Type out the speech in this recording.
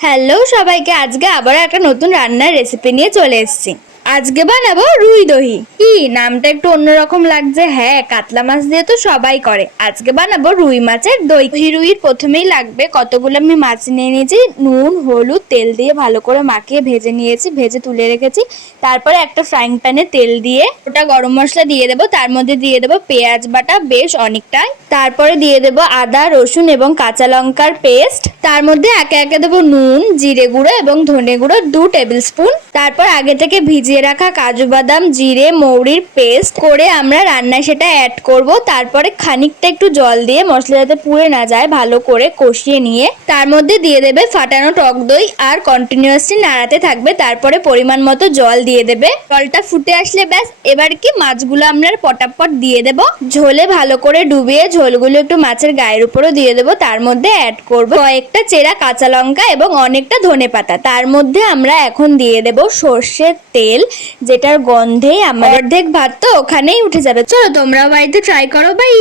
Hello সবাইকে, আজকে আবার একটা নতুন রান্নার রেসিপি নিয়ে চলে এসেছি। আজকে বানাবো রুই দহি। কি নামটা একটু অন্যরকম লাগছে? হ্যাঁ, কাতলা মাছ দিয়ে তো সবাই করে। আজকে বানাবো রুই মাছের দহি। রুইয়ের প্রথমেই লাগবে কতগুলো আমি মাছ নিয়ে নিয়েছি। নুন হলুদ তেল দিয়ে ভালো করে মাখিয়ে ভেজে নিয়েছি, ভেজে তুলে রেখেছি। তারপরে একটা ফ্রাইং প্যানে তেল দিয়ে ওটা গরম মশলা দিয়ে দেবো, তার মধ্যে দিয়ে দেবো পেঁয়াজ বাটা বেশ অনেকটাই। তারপরে দিয়ে দেবো আদা রসুন এবং কাঁচা লঙ্কার পেস্ট। তার মধ্যে একে একে দেবো নুন, জিরে গুঁড়ো এবং ধনে গুঁড়ো 2 টেবিল স্পুন। তারপর আগে থেকে ভিজিয়ে রাখা কাজু বাদাম, জিরে, মৌরির পেস্ট করে আমরা রান্নায় সেটা অ্যাড করব। তারপরে খানিকটা একটু জল দিয়ে মশলা যাতে পুড়ে না যায় ভালো করে কষিয়ে নিয়ে তার মধ্যে দিয়ে দেবে ফাটানো টক দই আর কন্টিনিউয়াসলি নাড়াতে থাকবে। তারপরে পরিমাণ মতো জল দিয়ে দেবে। জলটা ফুটে আসলে ব্যাস, এবার কি মাছগুলো আমরা পটাপট দিয়ে দেব। ঝোলে ভালো করে ডুবিয়ে ঝোলগুলো একটু মাছের গায়ের উপরও দিয়ে দেবো। তার মধ্যে অ্যাড করব কয়েকটা চেরা কাঁচা লঙ্কা এবং অনেকটা ধনেপাতা। তার মধ্যে আমরা এখন দিয়ে দেব সর্ষের তেল, যেটার গন্ধে আমার অর্ধেক ভাত তো ওখানেই উঠে যাবে। চলো তোমরাও বাড়িতে ট্রাই করো। বাই।